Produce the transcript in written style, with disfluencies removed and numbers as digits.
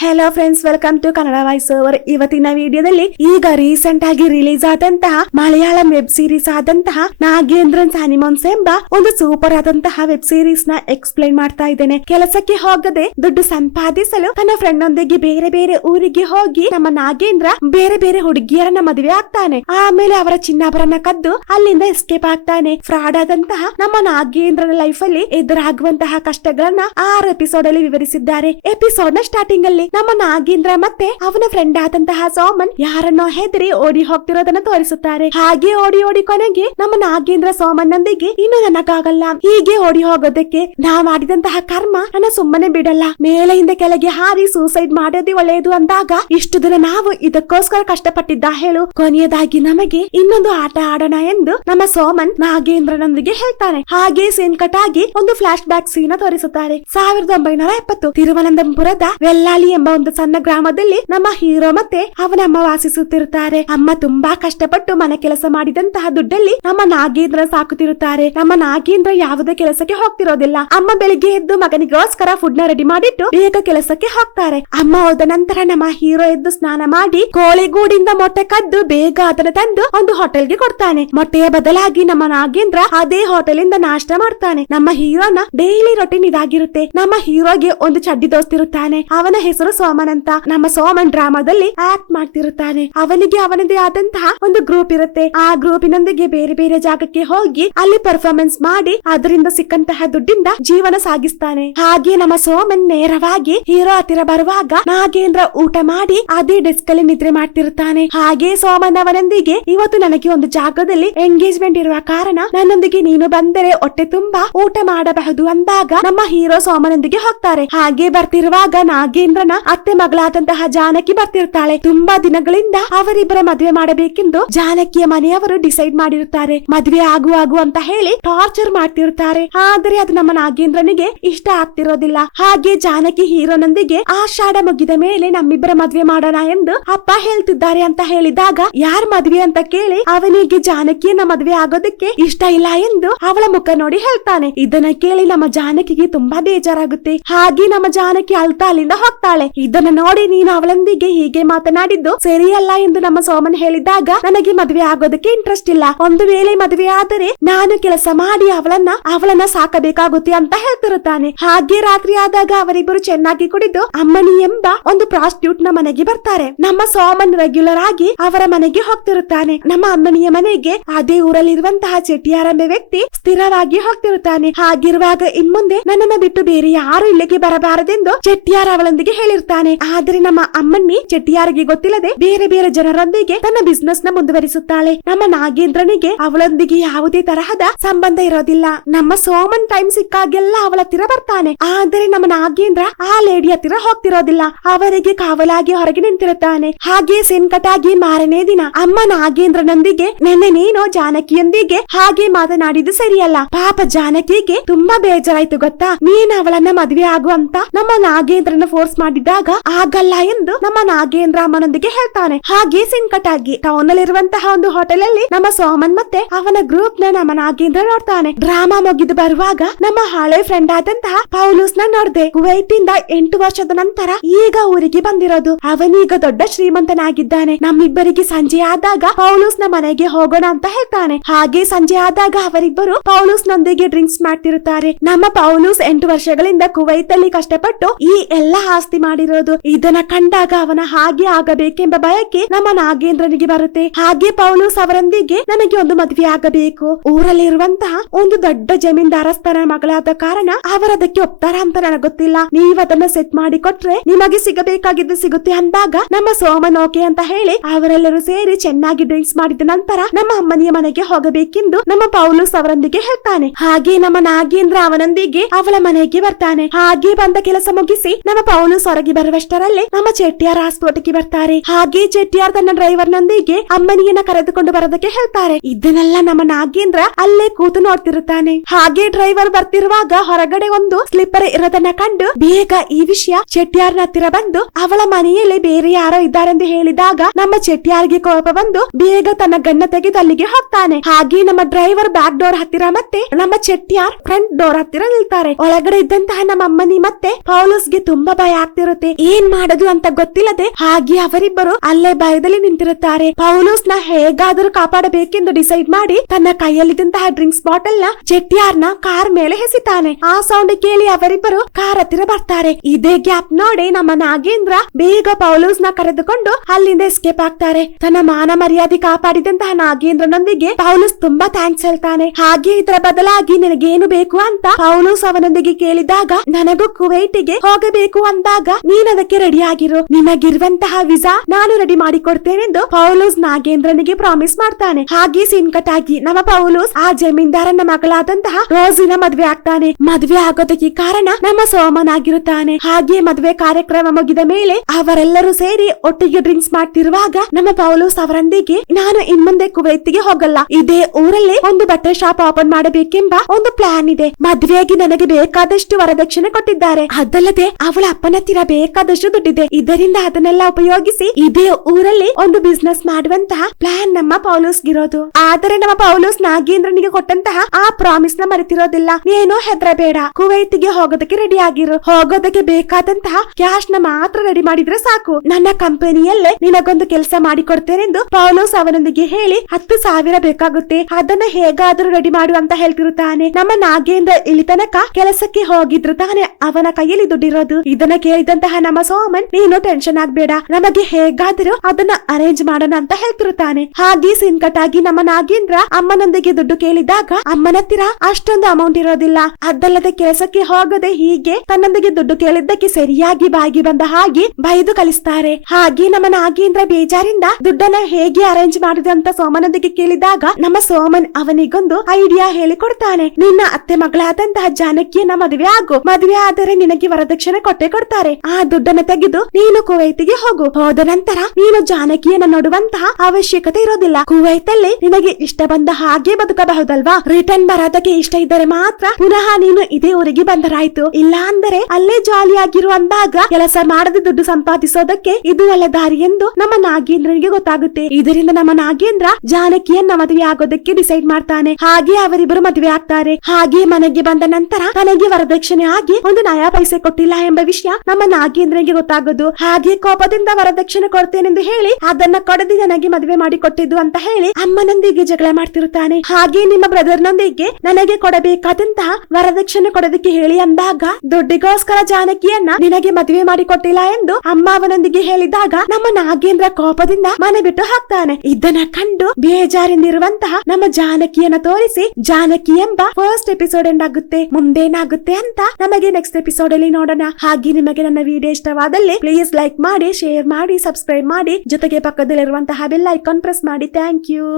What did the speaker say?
Hello friends, welcome to Kannada voice over. ಇವತ್ತಿನ ವಿಡಿಯೋದಲ್ಲಿ ಈಗ ರೀಸೆಂಟ್ ಆಗಿ ರಿಲೀಸ್ ಆದಂತಹ ಮಲಯಾಳಂ ವೆಬ್ ಸೀರೀಸ್ ಆದಂತಹ ನಾಗೇಂದ್ರನ್ ಆನಿಮನ್ಸ್ ಎಂಬ ಒಂದು ಸೂಪರ್ ಆದಂತಹ ವೆಬ್ ಸೀರೀಸ್ ನ ಎಕ್ಸ್ಪ್ಲೈನ್ ಮಾಡ್ತಾ ಇದ್ದೇನೆ. ಕೆಲಸಕ್ಕೆ ಹೋಗದೆ ದುಡ್ಡು ಸಂಪಾದಿಸಲು ತನ್ನ ಫ್ರೆಂಡ್ ನೊಂದಿಗೆ ಬೇರೆ ಬೇರೆ ಊರಿಗೆ ಹೋಗಿ ನಮ್ಮ ನಾಗೇಂದ್ರ ಬೇರೆ ಬೇರೆ ಹುಡುಗಿಯರನ್ನ ಮದುವೆ ಆಗ್ತಾನೆ. ಆಮೇಲೆ ಅವರ ಚಿನ್ನಾಭರಣ ಕದ್ದು ಅಲ್ಲಿಂದ ಎಸ್ಕೇಪ್ ಆಗ್ತಾನೆ. ಫ್ರಾಡ್ ಆದಂತಹ ನಮ್ಮ ನಾಗೇಂದ್ರನ ಲೈಫ್ ಅಲ್ಲಿ ಎದುರಾಗುವಂತಹ ಕಷ್ಟಗಳನ್ನ 6 ಎಪಿಸೋಡ್ ಅಲ್ಲಿ ವಿವರಿಸಿದ್ದಾರೆ. ಎಪಿಸೋಡ್ ನ ಸ್ಟಾರ್ಟಿಂಗ್ ಅಲ್ಲಿ ನಮ್ಮ ನಾಗೇಂದ್ರ ಮತ್ತೆ ಅವನ ಫ್ರೆಂಡ್ ಆದಂತಹ ಸೋಮನ್ ಯಾರನ್ನೋ ಹೆದರಿ ಓಡಿ ಹೋಗ್ತಿರೋದನ್ನ ತೋರಿಸುತ್ತಾರೆ. ಹಾಗೆ ಓಡಿ ಓಡಿ ಕೊನೆಗೆ ನಮ್ಮ ನಾಗೇಂದ್ರ ಸೋಮನ್ ನೊಂದಿಗೆ ಇನ್ನು ನನಗಾಗಲ್ಲ, ಹೀಗೆ ಓಡಿ ಹೋಗೋದಕ್ಕೆ ನಾ ಮಾಡಿದಂತಹ ಕರ್ಮ ನನ್ನ ಸುಮ್ಮನೆ ಬಿಡಲ್ಲ, ಮೇಲೆ ಹಿಂದೆ ಕೆಳಗೆ ಹಾರಿ ಸೂಸೈಡ್ ಮಾಡೋದೇ ಒಳ್ಳೆಯದು ಅಂದಾಗ ಇಷ್ಟು ದಿನ ನಾವು ಇದಕ್ಕೋಸ್ಕರ ಕಷ್ಟಪಟ್ಟಿದ್ದ ಹೇಳು, ಕೊನೆಯದಾಗಿ ನಮಗೆ ಇನ್ನೊಂದು ಆಟ ಆಡೋಣ ಎಂದು ನಮ್ಮ ಸೋಮನ್ ನಾಗೇಂದ್ರನೊಂದಿಗೆ ಹೇಳ್ತಾನೆ. ಹಾಗೆ ಸೀನ್ ಕಟ್ ಆಗಿ ಒಂದು ಫ್ಲಾಶ್ ಬ್ಯಾಕ್ ಸೀನ್ ತೋರಿಸುತ್ತಾರೆ. 1970 ತಿರುವನಂತಪುರದ ವೆಲ್ಲಾಲಿ ಎಂಬ ಒಂದು ಸಣ್ಣ ಗ್ರಾಮದಲ್ಲಿ ನಮ್ಮ ಹೀರೋ ಮತ್ತೆ ಅವನ ಅಮ್ಮ ವಾಸಿಸುತ್ತಿರುತ್ತಾರೆ. ಅಮ್ಮ ತುಂಬಾ ಕಷ್ಟಪಟ್ಟು ಮನೆ ಕೆಲಸ ಮಾಡಿದಂತಹ ದುಡ್ಡಲ್ಲಿ ನಮ್ಮ ನಾಗೇಂದ್ರ ಸಾಕುತ್ತಿರುತ್ತಾರೆ. ನಮ್ಮ ನಾಗೇಂದ್ರ ಯಾವುದೇ ಕೆಲಸಕ್ಕೆ ಹೋಗ್ತಿರೋದಿಲ್ಲ. ಅಮ್ಮ ಬೆಳಿಗ್ಗೆ ಎದ್ದು ಮಗನಿಗೋಸ್ಕರ ಫುಡ್ ನ ರೆಡಿ ಮಾಡಿಟ್ಟು ಬೇಗ ಕೆಲಸಕ್ಕೆ ಹೋಗ್ತಾರೆ. ಅಮ್ಮ ಹೋದ ನಂತರ ನಮ್ಮ ಹೀರೋ ಎದ್ದು ಸ್ನಾನ ಮಾಡಿ ಕೋಳಿಗೂಡಿಂದ ಮೊಟ್ಟೆ ಕದ್ದು ಬೇಗ ಅದನ್ನ ತಂದು ಒಂದು ಹೋಟೆಲ್ಗೆ ಕೊಡ್ತಾನೆ. ಮೊಟ್ಟೆಯ ಬದಲಾಗಿ ನಮ್ಮ ನಾಗೇಂದ್ರ ಅದೇ ಹೋಟೆಲ್ ಇಂದ ನಾಷ್ಟ ಮಾಡ್ತಾನೆ. ನಮ್ಮ ಹೀರೋನ ಡೈಲಿ ರೊಟೀನ್ ಇದಾಗಿರುತ್ತೆ. ನಮ್ಮ ಹೀರೋಗೆ ಒಂದು ಚಡ್ಡಿ ದೋಸ್ತಿರುತ್ತಾನೆ. ಅವನ ಹೆಸರು ಸೋಮನ್ ಅಂತ. ನಮ್ಮ ಸೋಮನ್ ಡ್ರಾಮಾದಲ್ಲಿ ಆಕ್ಟ್ ಮಾಡ್ತಿರುತ್ತಾನೆ. ಅವನಿಗೆ ಅವನದೇ ಆದಂತಹ ಒಂದು ಗ್ರೂಪ್ ಇರುತ್ತೆ. ಆ ಗ್ರೂಪಿನೊಂದಿಗೆ ಬೇರೆ ಬೇರೆ ಜಾಗಕ್ಕೆ ಹೋಗಿ ಅಲ್ಲಿ ಪರ್ಫಾರ್ಮೆನ್ಸ್ ಮಾಡಿ ಅದರಿಂದ ಸಿಕ್ಕಂತಹ ದುಡ್ಡಿಂದ ಜೀವನ ಸಾಗಿಸ್ತಾನೆ. ಹಾಗೆ ನಮ್ಮ ಸೋಮನ್ ನೇರವಾಗಿ ಹೀರೋ ಹತ್ತಿರ ಬರುವಾಗ ನಾಗೇಂದ್ರ ಊಟ ಮಾಡಿ ಅದೇ ಡೆಸ್ಕ್ ಅಲ್ಲಿ ನಿದ್ರೆ ಮಾಡ್ತಿರುತ್ತಾನೆ. ಹಾಗೆ ಸೋಮನ್ ಅವನೊಂದಿಗೆ ಇವತ್ತು ನನಗೆ ಒಂದು ಜಾಗದಲ್ಲಿ ಎಂಗೇಜ್ಮೆಂಟ್ ಇರುವ ಕಾರಣ ನನ್ನೊಂದಿಗೆ ನೀನು ಬಂದರೆ ಹೊಟ್ಟೆ ತುಂಬಾ ಊಟ ಮಾಡಬಹುದು ಅಂದಾಗ ನಮ್ಮ ಹೀರೋ ಸೋಮನೊಂದಿಗೆ ಹೋಗ್ತಾರೆ. ಹಾಗೆ ಬರ್ತಿರುವಾಗ ನಾಗೇಂದ್ರನ ಅತ್ತೆ ಮಗಳಾದಂತಹ ಜಾನಕಿ ಬರ್ತಿರ್ತಾಳೆ. ತುಂಬಾ ದಿನಗಳಿಂದ ಅವರಿಬ್ಬರ ಮದುವೆ ಮಾಡಬೇಕೆಂದು ಜಾನಕಿಯ ಮನೆಯವರು ಡಿಸೈಡ್ ಮಾಡಿರುತ್ತಾರೆ. ಮದುವೆ ಆಗು ಅಂತ ಹೇಳಿ ಟಾರ್ಚರ್ ಮಾಡ್ತಿರ್ತಾರೆ. ಆದರೆ ಅದು ನಮ್ಮ ನಾಗೇಂದ್ರನಿಗೆ ಇಷ್ಟ ಆಗ್ತಿರೋದಿಲ್ಲ. ಹಾಗೆ ಜಾನಕಿ ಹೀರೋನೊಂದಿಗೆ ಆಷಾಢ ಮುಗಿದ ಮೇಲೆ ನಮ್ಮಿಬ್ಬರ ಮದುವೆ ಮಾಡೋಣ ಎಂದು ಅಪ್ಪ ಹೇಳ್ತಿದ್ದಾರೆ ಅಂತ ಹೇಳಿದಾಗ ಯಾರ್ ಮದುವೆ ಅಂತ ಕೇಳಿ ಅವನಿಗೆ ಜಾನಕಿಯನ್ನ ಮದುವೆ ಆಗೋದಕ್ಕೆ ಇಷ್ಟ ಇಲ್ಲ ಎಂದು ಅವಳ ಮುಖ ನೋಡಿ ಹೇಳ್ತಾನೆ. ಇದನ್ನ ಕೇಳಿ ನಮ್ಮ ಜಾನಕಿಗೆ ತುಂಬಾ ಬೇಜಾರಾಗುತ್ತೆ. ಹಾಗೆ ನಮ್ಮ ಜಾನಕಿ ಅಳ್ತಾ ಅಲ್ಲಿಂದ ಹೋಗ್ತಾಳೆ. ಇದನ್ನ ನೋಡಿ ನೀನು ಅವಳೊಂದಿಗೆ ಹೀಗೆ ಮಾತನಾಡಿದ್ದು ಸರಿಯಲ್ಲ ಎಂದು ನಮ್ಮ ಸೋಮನ್ ಹೇಳಿದಾಗ ನನಗೆ ಮದುವೆ ಆಗೋದಕ್ಕೆ ಇಂಟ್ರೆಸ್ಟ್ ಇಲ್ಲ. ಒಂದು ವೇಳೆ ಮದುವೆ ಆದರೆ ನಾನು ಕೆಲಸ ಮಾಡಿ ಅವಳನ್ನ ಸಾಕಬೇಕಾಗುತ್ತೆ ಅಂತ ಹೇಳ್ತಿರುತ್ತಾನೆ. ಹಾಗೆ ರಾತ್ರಿ ಆದಾಗ ಅವರಿಬ್ಬರು ಚೆನ್ನಾಗಿ ಕುಡಿದು ಅಮ್ಮನಿ ಎಂಬ ಒಂದು ಪ್ರಾಸ್ಟಿಟ್ಯೂಟ್ ನ ಮನೆಗೆ ಬರ್ತಾರೆ. ನಮ್ಮ ಸೋಮನ್ ರೆಗ್ಯುಲರ್ ಆಗಿ ಅವರ ಮನೆಗೆ ಹೋಗ್ತಿರುತ್ತಾನೆ. ನಮ್ಮ ಅಮ್ಮನಿಯ ಮನೆಗೆ ಅದೇ ಊರಲ್ಲಿರುವಂತಹ ಚೆಟ್ಟಿಯಾರ್ ಎಂಬ ವ್ಯಕ್ತಿ ಸ್ಥಿರವಾಗಿ ಹೋಗ್ತಿರುತ್ತಾನೆ. ಹಾಗಿರುವಾಗ ಇನ್ಮುಂದೆ ನನ್ನನ್ನ ಬಿಟ್ಟು ಬೇರೆ ಯಾರು ಇಲ್ಲಿಗೆ ಬರಬಾರದೆಂದು ಚೆಟ್ಟಿಯಾರ್ ಅವಳೊಂದಿಗೆ ಹೇಳಿರ್ತಾನೆ. ಆದ್ರೆ ನಮ್ಮ ಅಮ್ಮಣ್ಣಿ ಚೆಟ್ಟಿಯಾರಿಗೆ ಗೊತ್ತಿಲ್ಲದೆ ಬೇರೆ ಬೇರೆ ಜನರೊಂದಿಗೆ ತನ್ನ ಬಿಸ್ನೆಸ್ ನ ಮುಂದುವರಿಸುತ್ತಾಳೆ. ನಮ್ಮ ನಾಗೇಂದ್ರನಿಗೆ ಅವಳೊಂದಿಗೆ ಯಾವುದೇ ತರಹದ ಸಂಬಂಧ ಇರೋದಿಲ್ಲ. ನಮ್ಮ ಸೋಮನ್ ಟೈಮ್ ಸಿಕ್ಕಾಗೆಲ್ಲ ಅವಳ ಹತ್ತಿರ ಬರ್ತಾನೆ. ಆದರೆ ನಮ್ಮ ನಾಗೇಂದ್ರ ಆ ಲೇಡಿ ಹತ್ತಿರ ಹೋಗ್ತಿರೋದಿಲ್ಲ. ಅವರಿಗೆ ಕಾವಲಾಗಿ ಹೊರಗೆ ನಿಂತಿರುತ್ತಾನೆ. ಹಾಗೆ ಸೆನ್ಕಟಾಗಿ ಮಾರನೇ ದಿನ ಅಮ್ಮ ನಾಗೇಂದ್ರನೊಂದಿಗೆ ನೆನ್ನೆ ನೀನು ಜಾನಕಿಯೊಂದಿಗೆ ಹಾಗೆ ಮಾತನಾಡಿದ್ದು ಸರಿಯಲ್ಲ, ಪಾಪ ಜಾನಕಿಗೆ ತುಂಬಾ ಬೇಜಾರಾಯ್ತು ಗೊತ್ತಾ, ನೀನ್ ಅವಳನ್ನ ಮದುವೆ ಆಗು ಅಂತ ನಮ್ಮ ನಾಗೇಂದ್ರನ ಫೋರ್ಸ್ ಮಾಡಿದಾಗ ಆಗಲ್ಲ ಎಂದು ನಮ್ಮ ನಾಗೇಂದ್ರ ಅಮ್ಮನೊಂದಿಗೆ ಹೇಳ್ತಾನೆ. ಹಾಗೆ ಸಿನ್ಕಟಾಗಿ ಟೌನ್ ಅಲ್ಲಿರುವಂತಹ ಒಂದು ಹೋಟೆಲ್ ಅಲ್ಲಿ ನಮ್ಮ ಸೋಮನ್ ಮತ್ತೆ ಅವನ ಗ್ರೂಪ್ ನ ನಮ್ಮ ನಾಗೇಂದ್ರ ನೋಡ್ತಾನೆ. ಡ್ರಾಮಾ ಮುಗಿದು ಬರುವಾಗ ನಮ್ಮ ಹಳೆ ಫ್ರೆಂಡ್ ಆದಂತಹ ಪೌಲೂಸ್ ನ ನೋಡ್ದೆ. ಕುವೈಟ್ ಇಂದ 8 ವರ್ಷದ ನಂತರ ಈಗ ಊರಿಗೆ ಬಂದಿರೋದು. ಅವನೀಗ ದೊಡ್ಡ ಶ್ರೀಮಂತನಾಗಿದ್ದಾನೆ. ನಮ್ಮಿಬ್ಬರಿಗೆ ಸಂಜೆ ಆದಾಗ ಪೌಲೂಸ್ ನ ಮನೆಗೆ ಹೋಗೋಣ ಅಂತ ಹೇಳ್ತಾನೆ. ಹಾಗೆ ಸಂಜೆ ಆದಾಗ ಅವರಿಬ್ಬರು ಪೌಲೂಸ್ ನೊಂದಿಗೆ ಡ್ರಿಂಕ್ಸ್ ಮಾಡ್ತಿರುತ್ತಾರೆ. ನಮ್ಮ ಪೌಲೂಸ್ 8 ವರ್ಷಗಳಿಂದ ಕುವೈತ್ ಅಲ್ಲಿ ಕಷ್ಟಪಟ್ಟು ಈ ಎಲ್ಲಾ ಆಸ್ತಿ ಮಾಡಿರೋದು. ಇದನ್ನ ಕಂಡಾಗ ಅವನ ಹಾಗೆ ಆಗಬೇಕೆಂಬ ಬಯಕೆ ನಮ್ಮ ನಾಗೇಂದ್ರನಿಗೆ ಬರುತ್ತೆ. ಹಾಗೆ ಪೌಲೂಸ್ ಅವರೊಂದಿಗೆ ನನಗೆ ಒಂದು ಮದುವೆ ಆಗಬೇಕು, ಊರಲ್ಲಿರುವಂತಹ ಒಂದು ದೊಡ್ಡ ಜಮೀನ್ದಾರಸ್ಥನ ಮಗಳಾದ ಕಾರಣ ಅವರದಕ್ಕೆ ಒಪ್ತಾರ ಅಂತ ನನಗೆ ಗೊತ್ತಿಲ್ಲ, ನೀವ್ ಅದನ್ನ ಸೆಟ್ ಮಾಡಿ ಕೊಟ್ರೆ ನಿಮಗೆ ಸಿಗಬೇಕಾಗಿದ್ದು ಸಿಗುತ್ತೆ ಅಂದಾಗ ನಮ್ಮ ಸೋಮನ್ ಓಕೆ ಅಂತ ಹೇಳಿ ಅವರೆಲ್ಲರೂ ಸೇರಿ ಚೆನ್ನಾಗಿ ಡ್ರಿಂಕ್ಸ್ ಮಾಡಿದ ನಂತರ ನಮ್ಮ ಅಮ್ಮನಿಯ ಮನೆಗೆ ಹೋಗಬೇಕೆಂದು ನಮ್ಮ ಪೌಲೂಸ್ ಅವರೊಂದಿಗೆ ಹೇಳ್ತಾನೆ. ಹಾಗೆ ನಮ್ಮ ನಾಗೇಂದ್ರ ಅವನೊಂದಿಗೆ ಅವಳ ಮನೆಗೆ ಬರ್ತಾನೆ. ಹಾಗೆ ಬಂದ ಕೆಲಸ ಮುಗಿಸಿ ನಮ್ಮ ಪೌಲೂಸ್ ಹೊರಗೆ ಬರುವಷ್ಟರಲ್ಲಿ ನಮ್ಮ ಚೆಟ್ಟಿಯಾರ್ ಆಸ್ಪತ್ರೆಗೆ ಬರ್ತಾರೆ. ಹಾಗೆ ಚೆಟ್ಟಿಯಾರ್ ತನ್ನ ಡ್ರೈವರ್ ನೊಂದಿಗೆ ಅಮ್ಮನಿಯನ್ನ ಕರೆದುಕೊಂಡು ಬರೋದಕ್ಕೆ ಹೇಳ್ತಾರೆ. ಇದನ್ನೆಲ್ಲ ನಮ್ಮ ನಾಗೇಂದ್ರ ಅಲ್ಲೇ ಕೂತು ನೋಡ್ತಿರುತ್ತಾನೆ. ಹಾಗೆ ಡ್ರೈವರ್ ಬರ್ತಿರುವಾಗ ಹೊರಗಡೆ ಒಂದು ಸ್ಲಿಪ್ಪರ್ ಇರೋದನ್ನ ಕಂಡು ಬೇಗ ಈ ವಿಷಯ ಚೆಟ್ಟಿಯಾರ್ನ ಹತ್ತಿರ ಬಂದು ಅವಳ ಮನೆಯಲ್ಲಿ ಬೇರೆ ಯಾರೋ ಇದ್ದಾರೆಂದು ಹೇಳಿದಾಗ ನಮ್ಮ ಚೆಟ್ಟಿಯಾರ್ಗೆ ಕೋಪ ಬಂದು ಬೇಗ ತನ್ನ ಗನ್ನ ತೆಗೆದು ಅಲ್ಲಿಗೆ ಹೋಗ್ತಾನೆ. ಹಾಗೆ ನಮ್ಮ ಡ್ರೈವರ್ ಬ್ಯಾಕ್ ಡೋರ್ ಹತ್ತಿರ ಮತ್ತೆ ನಮ್ಮ ಚೆಟ್ಟಿಯಾರ್ ಫ್ರಂಟ್ ಡೋರ್ ಹತ್ತಿರ ನಿಲ್ತಾರೆ. ಒಳಗಡೆ ಇದ್ದಂತಹ ನಮ್ಮ ಅಮ್ಮನಿ ಮತ್ತೆ ಪೌಲೂಸ್ಗೆ ತುಂಬಾ ಭಯ ಆಗ್ತಿರುತ್ತೆ. ಆಗ್ತಿರುತ್ತೆ. ಏನ್ ಮಾಡೋದು ಅಂತ ಗೊತ್ತಿಲ್ಲದೆ ಹಾಗೆ ಅವರಿಬ್ಬರು ಅಲ್ಲೇ ಭಯದಲ್ಲಿ ನಿಂತಿರುತ್ತಾರೆ. ಪೌಲುಸ್ ನ ಹೇಗಾದರೂ ಕಾಪಾಡಬೇಕೆಂದು ಡಿಸೈಡ್ ಮಾಡಿ ತನ್ನ ಕೈಯಲ್ಲಿದ್ದಂತಹ ಡ್ರಿಂಕ್ಸ್ ಬಾಟಲ್ ನ ಚೆಟ್ಟಿಯಾರ್ನ ಕಾರ್ ಮೇಲೆ ಎಸಿತಾನೆ. ಆ ಸೌಂಡ್ ಕೇಳಿ ಅವರಿಬ್ಬರು ಕಾರ್ ಹತ್ತಿರ ಬರ್ತಾರೆ. ಇದೇ ಗ್ಯಾಪ್ ನೋಡಿ ನಮ್ಮ ನಾಗೇಂದ್ರ ಬೇಗ ಪೌಲುಸ್ ನ ಕರೆದುಕೊಂಡು ಅಲ್ಲಿಂದ ಎಸ್ಕೇಪ್ ಆಗ್ತಾರೆ. ತನ್ನ ಮಾನ ಮರ್ಯಾದೆ ಕಾಪಾಡಿದಂತಹ ನಾಗೇಂದ್ರನೊಂದಿಗೆ ಪೌಲುಸ್ ತುಂಬಾ ಥ್ಯಾಂಕ್ಸ್ ಹೇಳ್ತಾನೆ. ಹಾಗೆ ಇದರ ಬದಲಾಗಿ ನಿನಗೇನು ಬೇಕು ಅಂತ ಪೌಲುಸ್ ಅವನೊಂದಿಗೆ ಕೇಳಿದಾಗ, ನನಗೂ ಕುವೈಟಿಗೆ ಹೋಗಬೇಕು ಅಂದಾಗ ನೀನ್ ಅದಕ್ಕೆ ರೆಡಿ ಆಗಿರು, ನಿನಗಿರುವಂತಹ ವಿಸಾ ನಾನು ರೆಡಿ ಮಾಡಿಕೊಡ್ತೇನೆಂದು ಪೌಲುಸ್ ನಾಗೇಂದ್ರನಿಗೆ ಪ್ರಾಮಿಸ್ ಮಾಡ್ತಾನೆ. ಹಾಗೆ ಸೀನ್ ಕಟ್ ಆಗಿ ನಮ್ಮ ಪೌಲುಸ್ ಆ ಜಮೀನ್ದಾರನ ಮಗಳಾದಂತಹ ರೋಸಿನ ಮದ್ವೆ ಆಗ್ತಾನೆ. ಮದ್ವೆ ಆಗೋದಕ್ಕೆ ಕಾರಣ ನಮ್ಮ ಸೋಮನ್ ಆಗಿರುತ್ತಾನೆ. ಹಾಗೆ ಮದ್ವೆ ಕಾರ್ಯಕ್ರಮ ಮುಗಿದ ಮೇಲೆ ಅವರೆಲ್ಲರೂ ಸೇರಿ ಒಟ್ಟಿಗೆ ಡ್ರಿಂಕ್ಸ್ ಮಾಡ್ತಿರುವಾಗ ನಮ್ಮ ಪೌಲುಸ್ ಅವರೊಂದಿಗೆ, ನಾನು ಇನ್ಮುಂದೆ ಕುವೈತಿಗೆ ಹೋಗಲ್ಲ, ಇದೇ ಊರಲ್ಲಿ ಒಂದು ಬಟ್ಟೆ ಶಾಪ್ ಓಪನ್ ಮಾಡಬೇಕೆಂಬ ಒಂದು ಪ್ಲಾನ್ ಇದೆ. ಮದ್ವೆಗೆ ನನಗೆ ಬೇಕಾದಷ್ಟು ವರದಕ್ಷಿಣೆ ಕೊಟ್ಟಿದ್ದಾರೆ, ಅದಲ್ಲದೆ ಅವಳ ಅಪ್ಪನ ಹತ್ತಿರ ಬೇಕಾದಷ್ಟು ದುಡ್ಡಿದೆ. ಇದರಿಂದ ಅದನ್ನೆಲ್ಲ ಉಪಯೋಗಿಸಿ ಇದೇ ಊರಲ್ಲಿ ಒಂದು ಬಿಸ್ನೆಸ್ ಮಾಡುವಂತಹ ಪ್ಲಾನ್ ನಮ್ಮ ಪೌಲುಸ್ ಗಿರೋದು. ಆದರೆ ನಮ್ಮ ಪೌಲುಸ್ ನಾಗೇಂದ್ರನಿಗೆ ಕೊಟ್ಟಂತಹ ಆ ಪ್ರಾಮಿಸ್ ನ ಮರೆತಿರೋದಿಲ್ಲ. ಏನೋ ಹೆದರಬೇಡ, ಕುವೈತಿಗೆ ಹೋಗೋದಕ್ಕೆ ರೆಡಿ ಆಗಿರು, ಹೋಗೋದಕ್ಕೆ ಬೇಕಾದಂತಹ ಕ್ಯಾಶ್ ನ ಮಾತ್ರ ರೆಡಿ ಮಾಡಿದ್ರೆ ಸಾಕು, ನನ್ನ ಕಂಪನಿಯಲ್ಲೇ ನಿನಗೊಂದು ಕೆಲಸ ಮಾಡಿಕೊಡ್ತೇನೆಂದು ಪೌಲುಸ್ ಅವನೊಂದಿಗೆ ಹೇಳಿ 10,000 ಬೇಕಾಗುತ್ತೆ, ಅದನ್ನ ಹೇಗಾದ್ರೂ ರೆಡಿ ಮಾಡು ಅಂತ ಹೇಳ್ತಿರುತ್ತಾನೆ. ನಮ್ಮ ನಾಗೇಂದ್ರ ಇಲ್ಲಿ ತನಕ ಕೆಲಸಕ್ಕೆ ಹೋಗಿದ್ರು ತಾನೆ ಅವನ ಕೈಯಲ್ಲಿ ದುಡ್ಡಿರೋದು. ಇದನ್ನ ಕೇಳಿದಂತಹ ನಮ್ಮ ಸೋಮನ್, ನೀನು ಟೆನ್ಷನ್ ಆಗ್ಬೇಡ, ನಮಗೆ ಹೇಗಾದ್ರೂ ಅದನ್ನ ಅರೇಂಜ್ ಮಾಡೋಣ ಅಂತ ಹೇಳ್ತಿರುತ್ತಾನೆ. ಹಾಗೆ ಸಿನ್ಕಟ್ ಆಗಿ ನಮ್ಮ ನಾಗೇಂದ್ರ ಅಮ್ಮನೊಂದಿಗೆ ದುಡ್ಡು ಕೇಳಿದಾಗ ಅಮ್ಮನ ಹತ್ತಿರ ಅಷ್ಟೊಂದು ಅಮೌಂಟ್ ಇರೋದಿಲ್ಲ. ಅದಲ್ಲದೆ ಕೆಲಸಕ್ಕೆ ಹೋಗದೆ ಹೀಗೆ ತನ್ನೊಂದಿಗೆ ದುಡ್ಡು ಕೇಳಿದ್ದಕ್ಕೆ ಸರಿಯಾಗಿ ಬಾಗಿ ಬಂದ ಹಾಗೆ ಬೈದು ಕಲಿಸ್ತಾರೆ. ಹಾಗೆ ನಮ್ಮ ನಾಗೇಂದ್ರ ಬೇಜಾರಿಂದ ದುಡ್ಡನ್ನ ಹೇಗೆ ಅರೇಂಜ್ ಮಾಡಿದೆ ಅಂತ ಸೋಮನೊಂದಿಗೆ ಕೇಳಿದಾಗ ನಮ್ಮ ಸೋಮನ್ ಅವನಿಗೊಂದು ಐಡಿಯಾ ಹೇಳಿಕೊಡ್ತಾನೆ. ನಿನ್ನ ಅತ್ತೆ ಮಗಳಾದಂತಹ ಜಾನಕಿಯನ್ನ ಮದುವೆ ಆಗು, ಮದುವೆ ಆದರೆ ನಿನಗೆ ವರದಕ್ಷಿಣೆ ಕೊಟ್ಟೆ ಕೊಡ್ತಾರೆ. ಆ ದುಡ್ಡನ್ನ ತೆಗೆದು ನೀನು ಕುವೈತಿಗೆ ಹೋಗು, ಹೋದ ನಂತರ ನೀನು ಜಾನಕಿಯನ್ನ ನೋಡುವಂತಹ ಅವಶ್ಯಕತೆ ಇರೋದಿಲ್ಲ. ಕುವೈತಲ್ಲಿ ನಿನಗೆ ಇಷ್ಟ ಬಂದ ಹಾಗೆ ಬದುಕಬಹುದಲ್ವಾ. ರಿಟರ್ನ್ ಬರೋದಕ್ಕೆ ಇಷ್ಟ ಇದ್ದರೆ ಮಾತ್ರ ಪುನಃ ನೀನು ಇದೇ ಊರಿಗೆ ಬಂದರಾಯ್ತು, ಇಲ್ಲ ಅಂದರೆ ಅಲ್ಲೇ ಜಾಲಿಯಾಗಿರು ಅಂದಾಗ ಕೆಲಸ ಮಾಡದೆ ದುಡ್ಡು ಸಂಪಾದಿಸೋದಕ್ಕೆ ಇದು ಒಳ್ಳೆ ದಾರಿ ಎಂದು ನಮ್ಮ ನಾಗೇಂದ್ರನಿಗೆ ಗೊತ್ತಾಗುತ್ತೆ. ಇದರಿಂದ ನಮ್ಮ ನಾಗೇಂದ್ರ ಜಾನಕಿಯನ್ನ ಮದುವೆ ಆಗೋದಕ್ಕೆ ಡಿಸೈಡ್ ಮಾಡ್ತಾನೆ. ಹಾಗೆ ಅವರಿಬ್ಬರು ಮದುವೆ ಆಗ್ತಾರೆ. ಹಾಗೆ ಮನೆಗೆ ಬಂದ ನಂತರ ತನಗೆ ವರದಕ್ಷಿಣೆ ಆಗಿ ಒಂದು ನಯಾ ಪೈಸೆ ಕೊಟ್ಟಿಲ್ಲ ಎಂಬ ವಿಷಯ ನಮ್ಮ ನಾಗೇಂದ್ರನಿಗೆ ಗೊತ್ತಾಗೋದು. ಹಾಗೆ ಕೋಪದಿಂದ ವರದಕ್ಷಿಣೆ ಕೊಡ್ತೇನೆಂದು ಹೇಳಿ ಅದನ್ನ ಕೊಡದೆ ನನಗೆ ಮದುವೆ ಮಾಡಿ ಕೊಟ್ಟಿದ್ದು ಅಂತ ಹೇಳಿ ಅಮ್ಮನೊಂದಿಗೆ ಜಗಳ ಮಾಡ್ತಿರುತ್ತಾನೆ. ಹಾಗೆ ನಿಮ್ಮ ಬ್ರದರ್ ನೊಂದಿಗೆ ನನಗೆ ಕೊಡಬೇಕಾದಂತಹ ವರದಕ್ಷಿಣೆ ಕೊಡೋದಕ್ಕೆ ಹೇಳಿ ಅಂದಾಗ ದುಡ್ಡಿಗೋಸ್ಕರ ಜಾನಕಿಯನ್ನ ನಿನಗೆ ಮದುವೆ ಮಾಡಿ ಕೊಟ್ಟಿಲ್ಲ ಎಂದು ಅಮ್ಮ ಅವನೊಂದಿಗೆ ಹೇಳಿದಾಗ ನಮ್ಮ ನಾಗೇಂದ್ರ ಕೋಪದಿಂದ ಮನೆ ಬಿಟ್ಟು ಹಾಕ್ತಾನೆ. ಇದನ್ನ ಕಂಡು ಬೇಜಾರಿಂದಿರುವಂತಹ ನಮ್ಮ ಜಾನಕಿಯನ್ನ ತೋರಿಸಿ ಜಾನಕಿ ಎಂಬ ಫಸ್ಟ್ ಎಪಿಸೋಡ್ ಎಂಡ್ ಆಗುತ್ತೆ. ಮುಂದೇನಾಗುತ್ತೆ ಅಂತ ನಮಗೆ ನೆಕ್ಸ್ಟ್ ಎಪಿಸೋಡ್ ಅಲ್ಲಿ ನೋಡೋಣ. ಹಾಗೆ ನಿಮಗೆ ನನ್ನ ವಿಡಿಯೋ ಇಷ್ಟವಾದಲ್ಲಿ ಪ್ಲೀಸ್ ಲೈಕ್ ಮಾಡಿ, ಶೇರ್ ಮಾಡಿ, ಸಬ್ಸ್ಕ್ರೈಬ್ ಮಾಡಿ, ಜೊತೆಗೆ ಪಕ್ಕದಲ್ಲಿರುವಂತಹ ಬೆಲ್ ಐಕಾನ್ ಪ್ರೆಸ್ ಮಾಡಿ. Thank you.